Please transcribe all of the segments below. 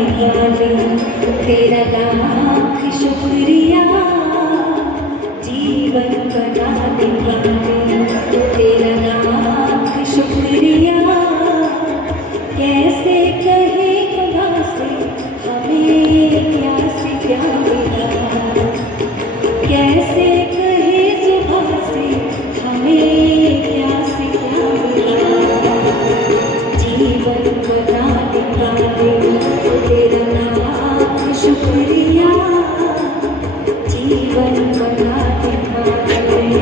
वाले, तेरा लाख शुक्रिया। जीवन बनाने वाले, तेरा लाख शुक्रिया। कैसे कहे खुदा से हमें क्या से क्या मिला, कैसे कहे जुबान से हमें क्या से क्या मिला। जीवन बनाने वाले, तेरा लाख शुक्रिया। जीवन बनाने वाले।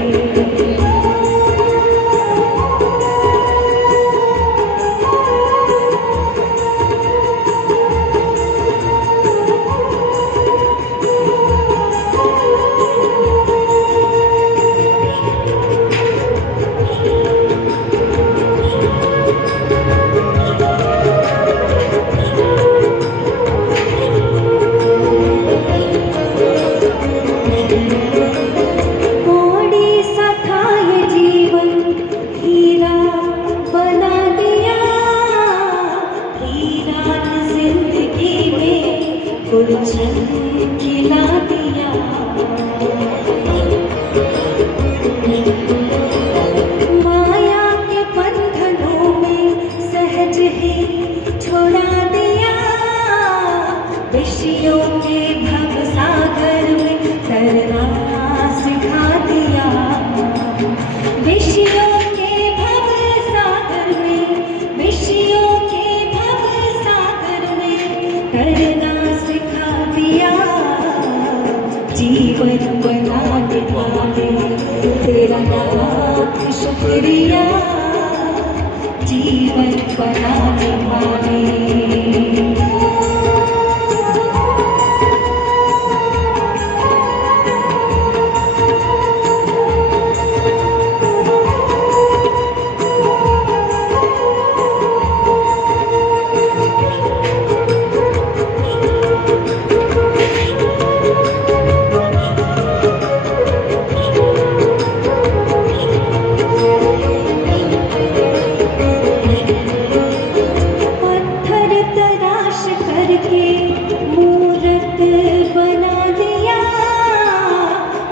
गुलशन खिला दिया, माया के बंधनों में सहज ही छोड़ा दिया। विषयों के भव सागर में तैरना सिखा दिया। विषयों के भव सागर में, विषयों के भव सागर में तैरना जीवन बनाने वाले, तेरा लाख शुक्रिया। जीवन बनाने वाले।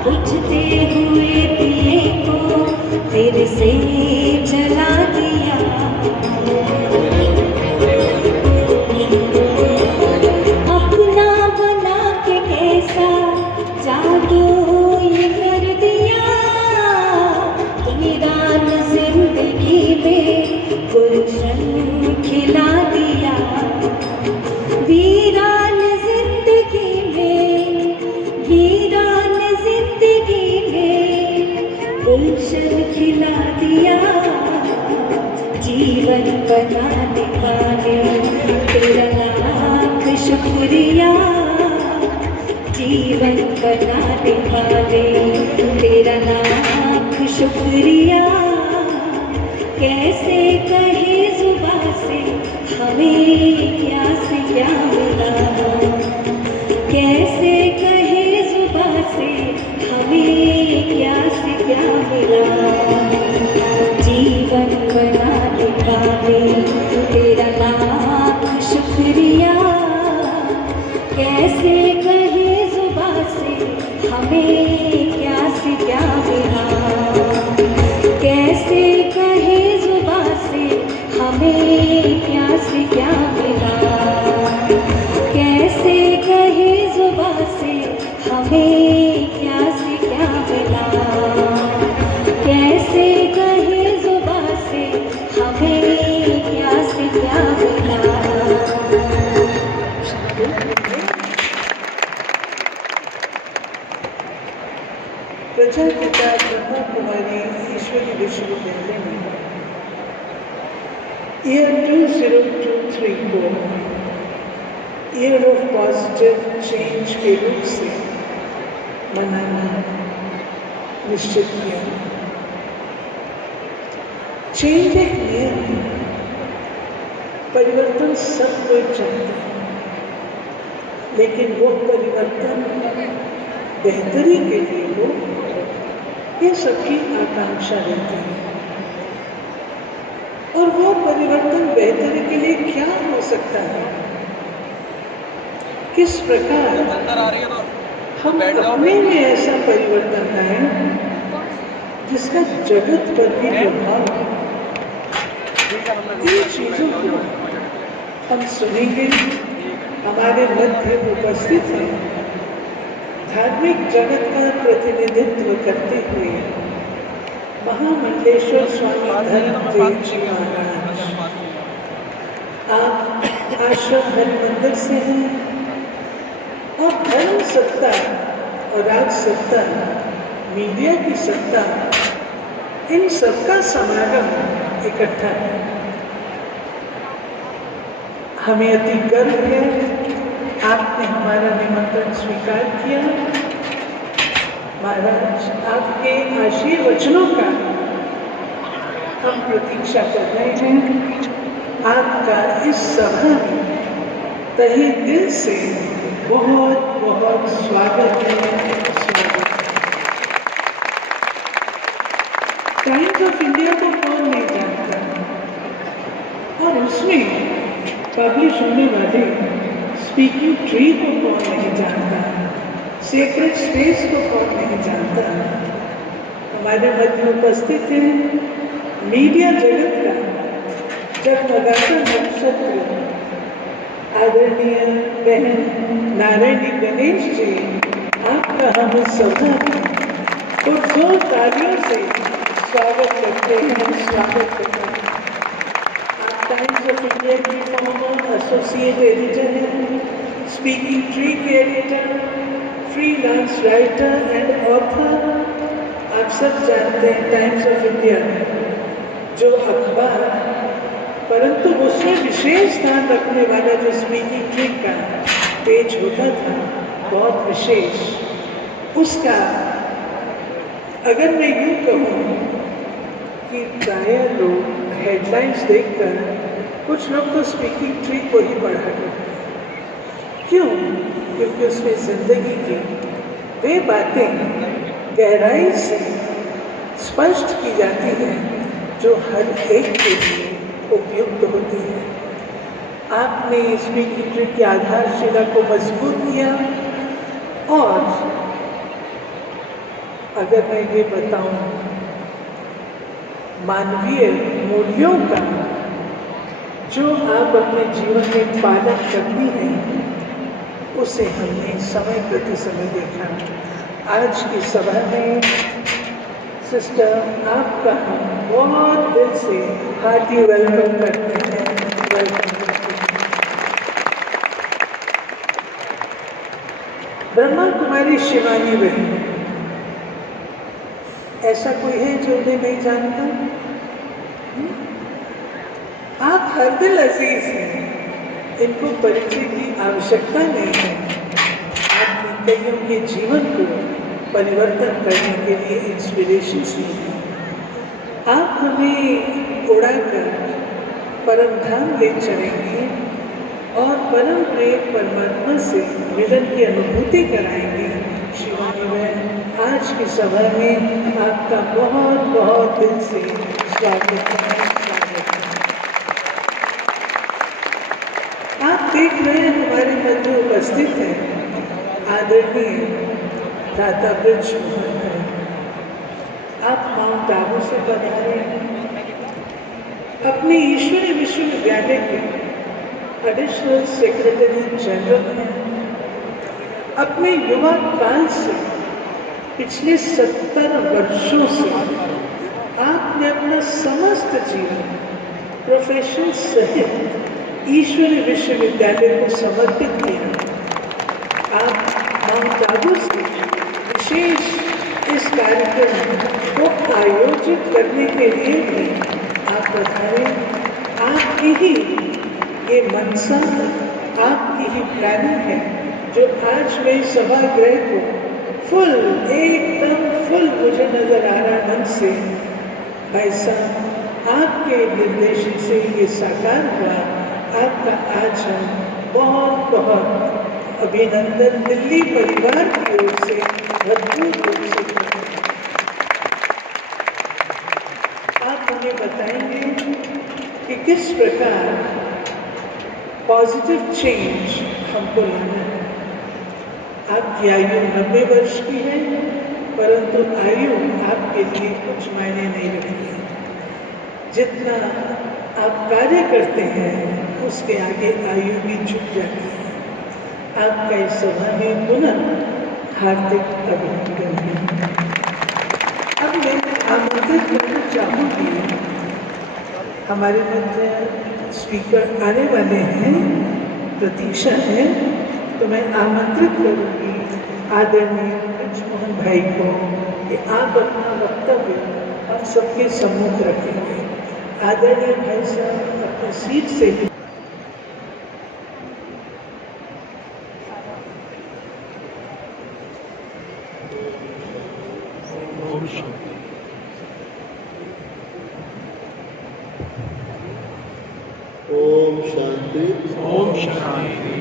बुझते हुए दिए को फिर से जला दिया। अपना बना के कैसा जादू ये कर दिया। वीरान जिंदगी में गुलशन खिला दिया। वीरान जिंदगी में, वीरान जिंदगी में गुलशन खिला दिया। जीवन बनाने वाले, तेरा लाख शुक्रिया। जीवन बनाने वाले, तेरा लाख शुक्रिया। कैसे कहे जुबान से हमें क्या से क्या मिला, कैसे कहे जुबान से हमें क्या से क्या मिला। जीवन बनाने वाले, तेरा लाख शुक्रिया। कैसे कहे जुबान से हमें क्या से क्या मिला, कैसे कहे जुबान से हमें क्या से क्या मिला। कैसे कहे जुबान से हमें क्या से क्या मिला। कैसे कहे जुबान से हमें क्या से क्या मिला। प्रजापिता ब्रह्मा कुमारी ईश्वरी विश्वविद्यालय में ईयर 2023 को ईयर ऑफ पॉजिटिव चेंज के रूप से मनाना निश्चित किया। चेंज एक नियम है, परिवर्तन सब कोई चाहते हैं, लेकिन वो परिवर्तन बेहतरी के लिए हो, ये सबकी आकांक्षा रहती है। और वो परिवर्तन बेहतरी के लिए क्या हो सकता है, किस प्रकार हम अपने में ऐसा परिवर्तन लाएं जिसका जगत पर भी प्रभाव हो। इन चीजों को हम सुनेंगे। हमारे मध्य उपस्थित हैं धार्मिक जगत का प्रतिनिधित्व करते हुए महामंडलेश्वर स्वामी धर्मदेव जी महाराज। आप आश्रम हरिमंदिर से हैं और धर्म सत्ता और राज सत्ता, मीडिया की सत्ता, इन सबका समागम इकट्ठा है। हमें अति गर्व है आपने हमारा निमंत्रण स्वीकार किया। महाराज, आपके आशीर्वचनों का हम प्रतीक्षा कर रहे हैं। आपका इस सभा में तहे दिल से बहुत बहुत स्वागत है। टाइम्स ऑफ इंडिया को कौन नहीं जानता, और उसमें पब्लिश होने वाले स्पीकिंग ट्री को कौन नहीं जानता, सेक्रेट स्पेस को कौन नहीं जानता। हमारे मध्य उपस्थित हैं मीडिया जगत का जगमगाता नक्षत्र आदरणीय बहन नारायणी गणेश जी। आपका हम इस सभा में तो जोर तालियों से स्वागत करते हैं, स्वागत करते हैं। आप टाइम्स ऑफ इंडिया की फॉर्मर एसोसिएट एडिटर हैं, स्पीकिंग ट्री के editor, freelance writer and author. आप सब जानते हैं टाइम्स ऑफ इंडिया जो अखबार, परंतु उसमें विशेष स्थान रखने वाला जो स्पीकिंग ट्री का पेज होता था, बहुत विशेष। उसका अगर मैं यूँ कहूँ कि प्रायः लोग हेडलाइंस देखकर कुछ लोग तो स्पीकिंग ट्री को ही पढ़ा करते। क्यों? क्योंकि उसमें जिंदगी की वे बातें गहराई से स्पष्ट की जाती हैं जो हर एक के लिए उपयुक्त होती है। आपने स्पीकिंग ट्री की आधारशिला को मजबूत किया, और अगर मैं ये बताऊं, मानवीय मूल्यों का जो आप अपने जीवन में पालन करती हैं, उसे हमने समय प्रति समय देखा। आज की सभा में सिस्टर, आपका हम बहुत दिल से हार्टी वेलकम करते हैं, वेलकम करते हैं। ब्रह्मा कुमारी शिवानी बहन, ऐसा कोई है जो उन्हें नहीं जानता? आप हर दिल अजीज हैं, इनको परिचय की आवश्यकता नहीं है। आपने कईयों के जीवन को परिवर्तन करने के लिए इंस्पिरेशन दी है। आप हमें उड़ाकर परम धाम ले चलेंगे और परम प्रेम परमात्मा से मिलन की अनुभूति कराएंगे। शिवानी बहन, आज की सभा में आपका बहुत बहुत दिल से स्वागत है। आप देख रहे हैं हमारे मध्य उपस्थित हैं आदरणीय दादा ब्रज मोहन है। आप माउंट आबू से पधारे हैं। अपने ईश्वरीय विश्वविद्यालय के एडिशनल सेक्रेटरी जनरल हैं। अपने युवा काल से पिछले 70 वर्षों से आपने अपना समस्त जीवन प्रोफेशन सहित ईश्वरीय विश्वविद्यालय को समर्पित किया। आप माउंट आबू से विशेष इस कार्यक्रम को आयोजित करने के लिए भी आप पधारे। आपकी ही ये मनसा, आपकी ही प्लानिंग है जो आज मैं सभागृह को फुल, एकदम फुल मुझे नजर आ रहा मन से। भाई साहब, आपके निर्देशन से ये साकार हुआ। आपका आज हम बहुत बहुत अभिनंदन दिल्ली परिवार की ओर से भरपूर रूप से। आप हमें बताएंगे कि किस प्रकार पॉजिटिव चेंज हमको लाना है। आपकी आयु 90 वर्ष की है, परंतु आयु आपके लिए कुछ मायने नहीं रखती। जितना आप कार्य करते हैं उसके आगे आयु भी झुक जाती है। आपका इस सभा में पुनः हार्दिक अभिनंदन है। अब मैं आमंत्रित करना चाहूँगी, हमारे मध्य स्पीकर आने वाले हैं, प्रतीक्षा है, तो मैं आमंत्रित करूँगी आदरणीय ब्रजमोहन भाई को कि आप अपना वक्तव्य हम सबके सम्मुख रखेंगे। आदरणीय भाई साहब अपनी सीट से ओम शांति। ओम शांति।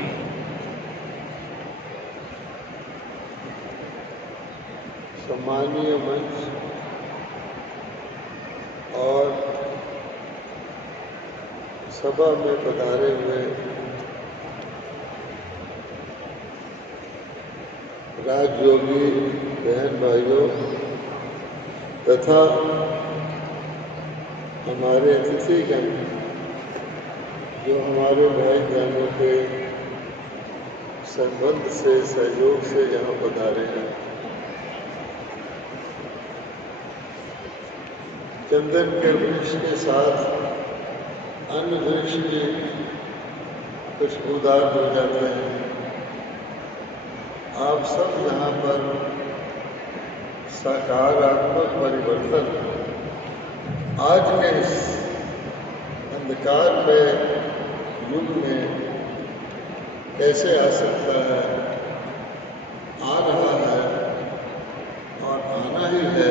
सम्मानीय मंच और सभा में पधारे हुए राजयोगी बहन भाइयों तथा हमारे अतिथिगण जो हमारे भाई बहनों के संबंध से सहयोग से यहाँ पधारे हैं। चंदन के वृक्ष के साथ अन्य वृक्ष भी खुशबूदार हो जाते हैं। आप सब यहाँ पर सकारात्मक परिवर्तन आज के इस अंधकार में युग में कैसे आ सकता है, आ रहा है और आना ही है,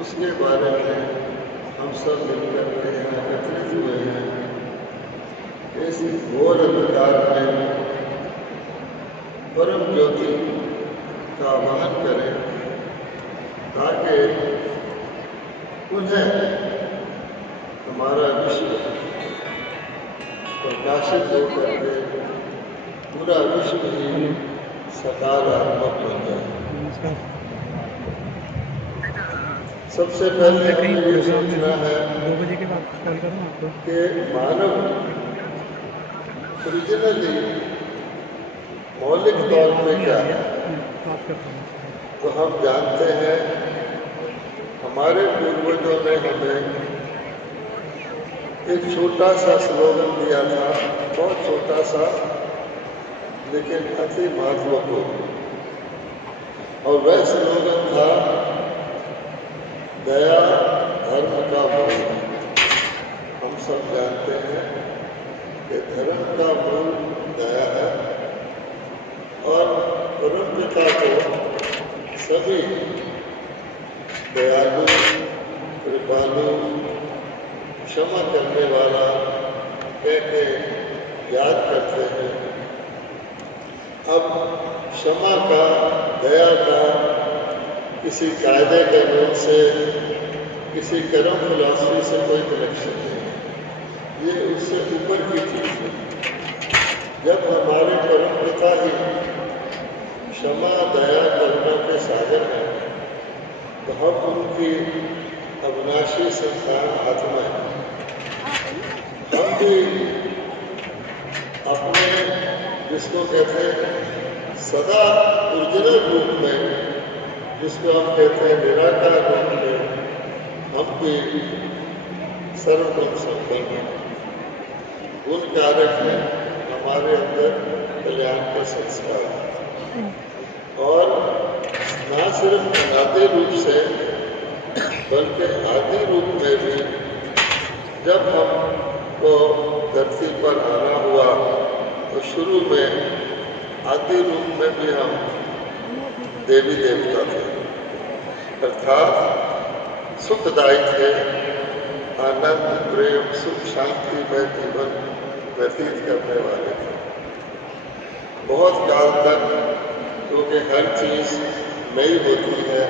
उसके बारे में हम सब मिलकर के यहाँ एकत्रित हुए हैं। इस घोर अंधकार में परम ज्योति का आह्वान करें ताकि पुनः हमारा विश्व प्रकाशित होकर के पूरा विश्व ही सकारात्मक बन जाए। सबसे पहले ये सोचना है 2 बजे के बाद कॉल करूँ आपको कि मानव ओरिजिनली मौलिक तौर पे क्या है। बात करता हूँ। तो हम जानते हैं हमारे पूर्वजों ने हमें एक छोटा सा स्लोगन दिया था, बहुत छोटा सा लेकिन अति महत्वपूर्ण, और वह स्लोगन था दया धर्म का मूल। हम सब जानते हैं कि धर्म का मूल दया है और परम पिता को सभी दयालु, कृपालु, क्षमा करने वाला कह के याद करते हैं। अब क्षमा का, दया का किसी कायदे कानून से, किसी कर्म फिलॉसफी से कोई कनेक्शन नहीं, ये उससे ऊपर की चीज है। जब हमारे परम पिता ही क्षमा, दया, करुणा के सागर हैं तो हम उनकी अविनाशी संतान आत्मा है। हम भी अपने जिसको कहते हैं सदा ओरिजिनल रूप में, जिसको हम कहते हैं निराकार रूप में, हम भी सर्वगुण संपन्न गुण कारक हैं। हमारे अंदर कल्याण के संस्कार और न सिर्फ अनादि रूप से बल्कि आदि रूप में भी जब हमको धरती पर आना हुआ तो शुरू में आदि रूप में भी हम देवी देवता थे, अर्थात सुखदायी थे, आनंद, प्रेम, सुख, शांति में जीवन व्यतीत करने वाले थे। बहुत काल तक क्योंकि हर चीज़ नई होती है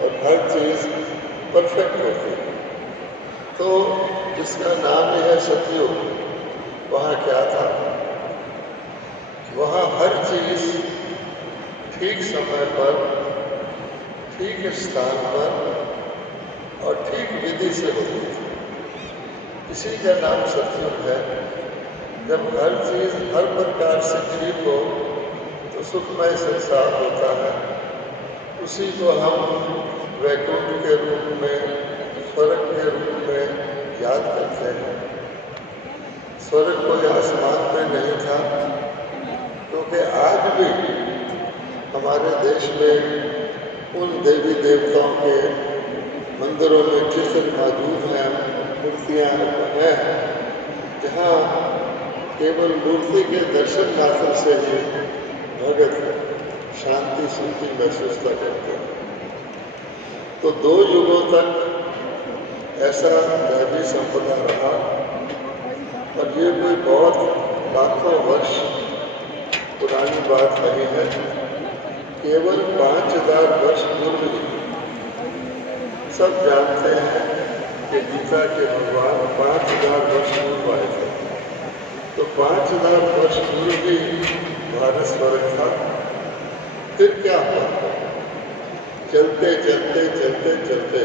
और हर चीज़ परफेक्ट होती है, तो जिसका नाम ही है सतयुग, वहाँ क्या था? वहाँ हर चीज़ ठीक समय पर, ठीक स्थान पर और ठीक विधि से होती थी। इसी का नाम सत्युग है। जब हर चीज हर प्रकार से ठीक हो तो सुखमय संसार होता है। उसी को हम वैकुंठ के रूप में, स्वर्ग के रूप में याद करते हैं। स्वर्ग कोई आसमान में नहीं था, क्योंकि आज भी हमारे देश में उन देवी देवताओं के मंदिरों में चित्र मौजूद हैं, मूर्तियाँ हैं, जहाँ केवल मूर्ति के दर्शन मात्र से ही भगत शांति सुखी महसूस करते हैं। तो 2 युगों तक ऐसा दैवी संपदा रहा, और ये कोई बहुत लाखों वर्ष पुरानी बात नहीं है। केवल 5000 वर्ष पूर्व ही सब जानते हैं कि गीता के भगवान 5000 वर्ष पूर्व आए थे। तो 5000 वर्ष पूर्व भी भारत स्वर्ग था। फिर क्या हुआ? चलते चलते चलते चलते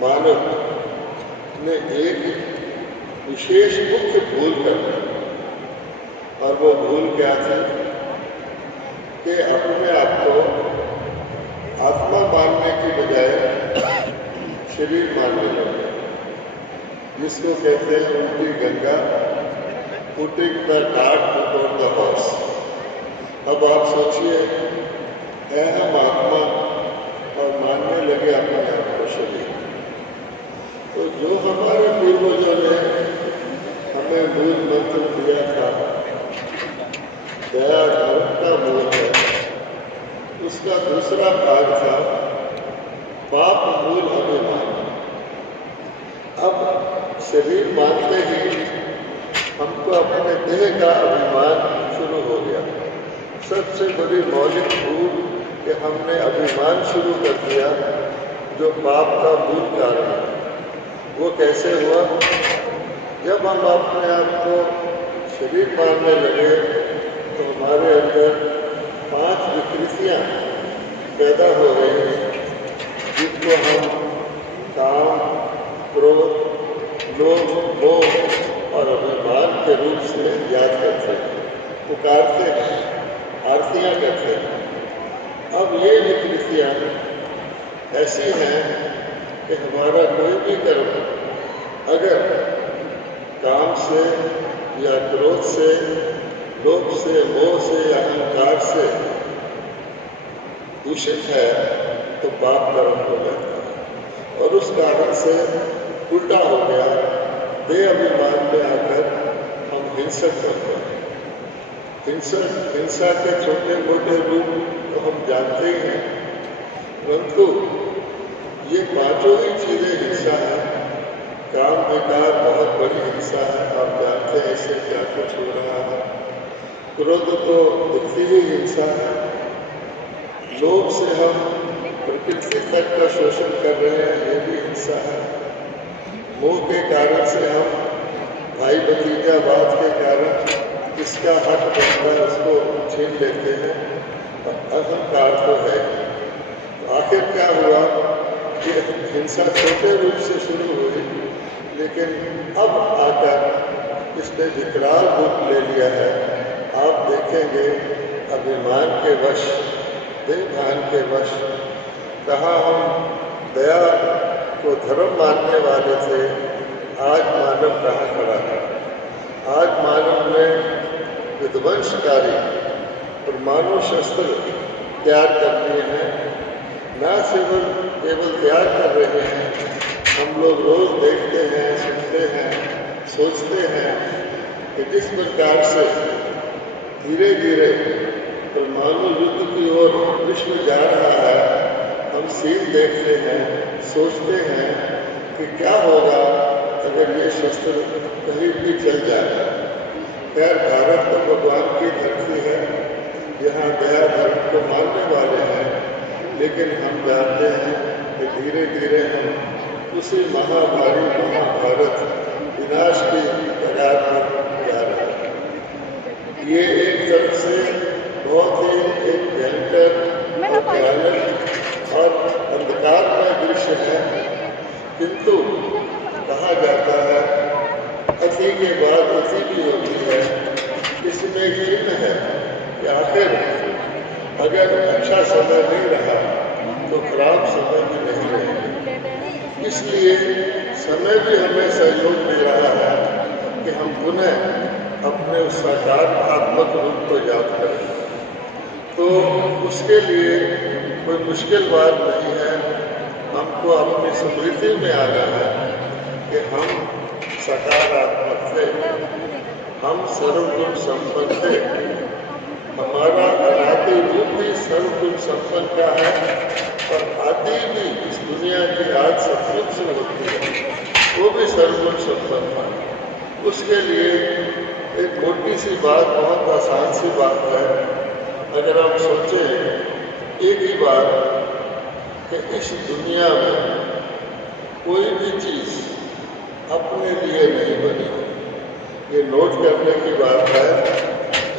मानव ने एक विशेष मुख्य भूल कर दी, और वो भूल क्या थी कि अपने आप को आत्मा मानने की बजाय शरीर मानने लगे, जिसको कहते हैं उल्टी Ganga, putting the cart before the horse. अब आप सोचिए, हम आत्मा और मानने लगे अपने आप को शरीर। तो जो हमारे पूर्वजों ने हमें मूल मंत्र दिया था, दया धर्म का मूल है, उसका दूसरा भाग था पाप मूल अभिमान। अब शरीर मानते ही हमको अपने देह का अभिमान शुरू हो गया। सबसे बड़ी मौलिक भूल कि हमने अभिमान शुरू कर दिया, जो पाप का मूल कारण है। वो कैसे हुआ? जब हम अपने आप को शरीर मानने लगे तो हमारे अंदर 5 विकृतियाँ पैदा हो रही हैं, जिनको हम काम, क्रोध, लोभ, मोह और अभिमान के रूप से याद करते हैं, पुकारते हैं, आरतियाँ करते हैं। अब ये विकृतियाँ ऐसी हैं कि हमारा कोई भी कर्म अगर काम से या क्रोध से, लोभ से, मोह से या अहंकार से दूषित है तो पाप कर्म हो जाता है। और उस कारण से उल्टा हो गया, देह अभिमान में आकर हम हिंसक करते हैं। हिंसा के छोटे मोटे रूप तो हम जानते ही हैं, परंतु ये 5 ही चीजें हिंसा है। काम विकार बहुत बड़ी हिंसा है, आप जानते हैं इससे क्या कुछ हो रहा है। क्रोध तो दिखती ही हिंसा है। लोभ से हम प्रकृति तक का शोषण कर रहे हैं, ये भी हिंसा है। मोह के कारण से हम भाई भतीजावाद के कारण किसका हक बनता है उसको छीन लेते हैं। अहंकार तो है। तो आखिर क्या हुआ कि हिंसा छोटे रूप से शुरू हुई, लेकिन अब आकर इसने विकराल रूप ले लिया है। आप देखेंगे अभिमान के वश, देहभान के वश, कहाँ हम दया को धर्म मानने वाले थे, आज मानव कहाँ खड़ा है। आज मानव ने विध्वंसकारी परमाणु शस्त्र तैयार कर लिए हैं। न केवल तैयार कर रहे हैं, हम लोग रोज देखते हैं, सुनते हैं, सोचते हैं कि जिस प्रकार से धीरे धीरे परमाणु युद्ध की ओर विश्व जा रहा है, हम सीन देखते हैं, सोचते हैं कि क्या होगा अगर ये शस्त्र कहीं भी चल जाए। खैर, भारत तो भगवान की धरती है, यहाँ दया धर्म को मानने वाले हैं, लेकिन हम जानते हैं कि धीरे धीरे हम उसी महाभारी महाभारत विनाश की कगार पर जा रहे हैं। ये एक तरफ से बहुत ही एक भयंकर और भयानक और अंधकारमय दृश्य है, किंतु कहा जाता है अति के बाद अति भी होती है। इसमें एक चिन्ह है कि आखिर अगर अच्छा समय नहीं रहा तो खराब समय भी नहीं रहेगा। इसलिए समय भी हमें सहयोग दे रहा है कि हम पुनः अपने उस सकारात्मक रूप को याद करें। तो उसके लिए कोई मुश्किल बात नहीं है, हमको अपनी स्मृति में आना है कि हम सकारात्मक थे, हम सर्वगुण संपन्न थे, हमारा अनादि रूप भी सर्वगुण संपन्न का है और आदि भी इस दुनिया की आज सतयुग से होती है, वो भी सर्वगुण संपन्न है। उसके लिए एक मोटी सी बात, बहुत आसान सी बात है। अगर हम सोचें एक ही बार कि इस दुनिया में कोई भी चीज़ अपने लिए नहीं बनी, ये नोट करने की बात है।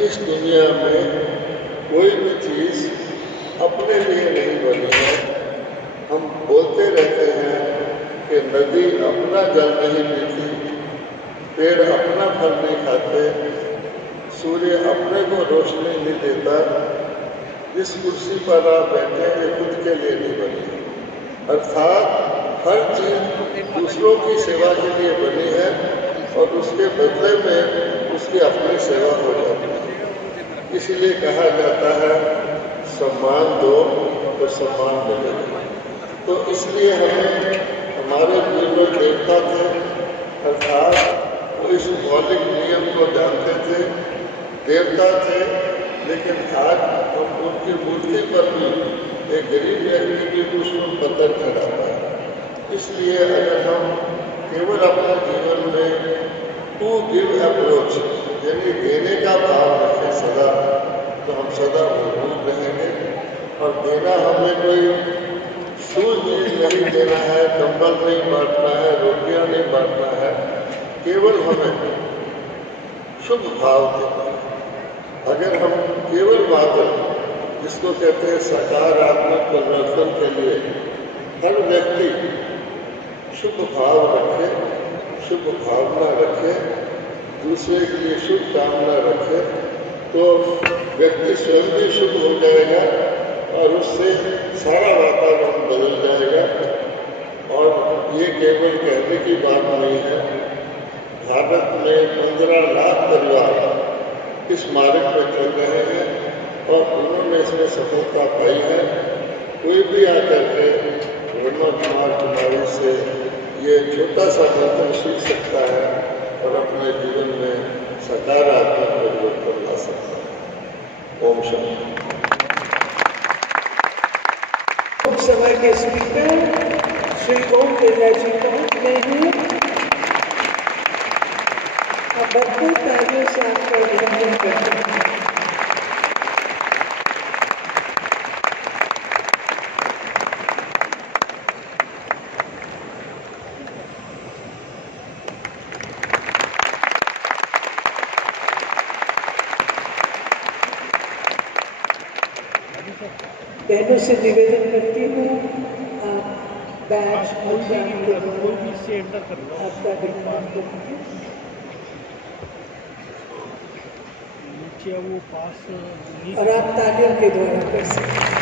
इस दुनिया में कोई भी चीज़ अपने लिए नहीं बनी है। हम बोलते रहते हैं कि नदी अपना जल नहीं पीती, पेड़ अपना फल नहीं खाते, सूर्य अपने को रोशनी नहीं देता। जिस कुर्सी पर आप बैठे हैं खुद के लिए नहीं बनी, अर्थात हर चीज़ दूसरों की सेवा के लिए बनी है और उसके बदले में उसकी अपनी सेवा हो जाती है। इसलिए कहा जाता है सम्मान दो तो सम्मान मिलेगा। तो इसलिए हमें हमारे पूर्वज देवता थे, अर्थात वो इस मौलिक नियम को जानते थे, देवता थे, लेकिन आज हम उनकी मूर्ति पर भी एक गरीब व्यक्ति की पुष्प पत्थर चढ़ाता है। इसलिए अगर हम केवल अपने जीवन में टू गिव अप्रोच यानी देने का भाव रखें सदा, तो हम सदा भरपूर रहेंगे। और देना हमें कोई सूझ चीज नहीं देना है, कंबल नहीं बांटना है, रोटियां नहीं बांटना है, केवल हमें शुभ भाव देना है। अगर हम केवल मात्र जिसको कहते हैं सकारात्मक परिवर्तन के लिए हर व्यक्ति शुभ भाव रखे, शुभ भावना रखे, दूसरे के लिए शुभ कामना रखे, तो व्यक्ति स्वयं भी शुभ हो जाएगा और उससे सारा वातावरण बदल जाएगा। और ये केवल कहने की बात नहीं है। भारत में 15 लाख परिवार इस मार्ग पर चल रहे हैं और उन्होंने इसमें सफलता पाई है। कोई भी आकर के ब्रह्मा कुमार कुमारी से ये छोटा सा मंत्र सीख सकता है और अपने जीवन में सकारात्मक परिवर्तन ला सकता है। ओम शांति। लोकसभा के स्पीकर श्री ओम बिरला जी पहुंच गए हैं। अब भरपूर तालियों से आपका अभिनंदन करते हैं। बहनों से निवेदन करती हूँ, आप बैच कोई भी से एंटर कर लो। आपका विज्ञान को नीचे वो पास नहीं और आप तालियों के द्वारा कर सकते हैं।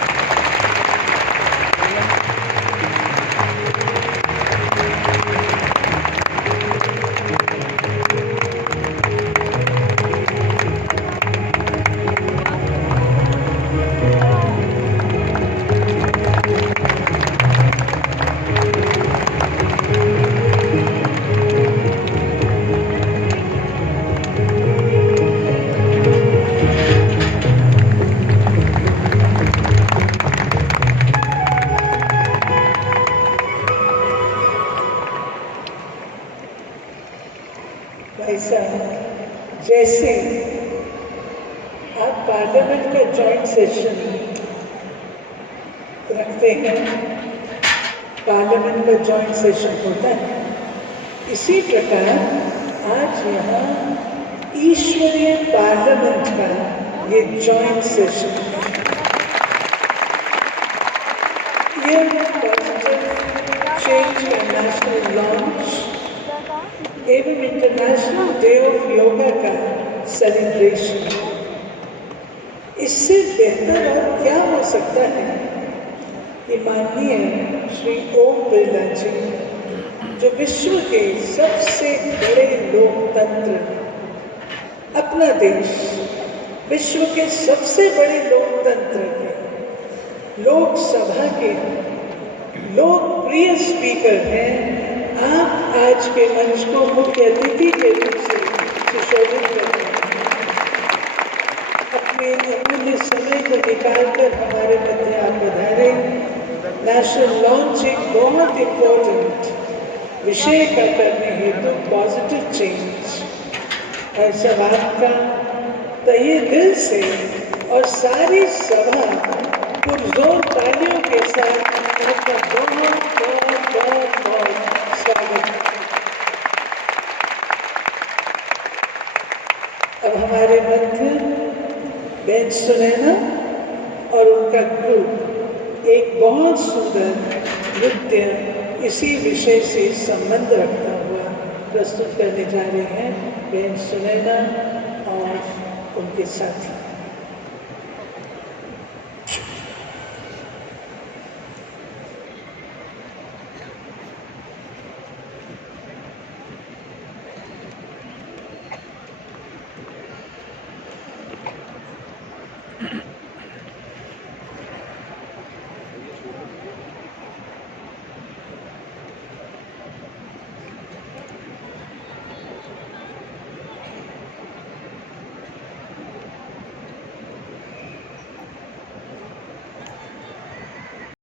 जैसे आप पार्लियामेंट का जॉइंट सेशन रखते हैं, पार्लियामेंट का जॉइंट सेशन होता है, इसी प्रकार आज यहाँ ईश्वरीय पार्लियामेंट का ये जॉइंट सेशन ये पॉजिटिव चेंज का नेशनल लॉन्च एवं इंटरनेशनल डे ऑफ योगा का सेलिब्रेशन, इससे बेहतर और क्या हो सकता है कि माननीय श्री ओम बिरला जी, जो विश्व के सबसे बड़े लोकतंत्र, अपना देश विश्व के सबसे बड़े लोकतंत्र के लोकसभा के लोकप्रिय स्पीकर हैं, आप आज के मंच को मुख्य अतिथि के रूप से सुशोभित करते हैं। अपने अमूल्य समय को निकालकर हमारे मध्य आप पधारे। नेशनल लॉन्च एक बहुत इम्पोर्टेंट विषय का करने हेतु पॉजिटिव चेंज, और सब आपका तहे दिल से और सारी सभा पुरजोर तालियों के साथ आपका बहुत बहुत बहुत बहुत स्वागत है। अब हमारे मध्य बहन सुनैना और उनका ग्रुप एक बहुत सुंदर नृत्य इसी विषय से संबंध रखता हुआ प्रस्तुत करने जा रहे हैं बहन सुनैना और उनके साथी।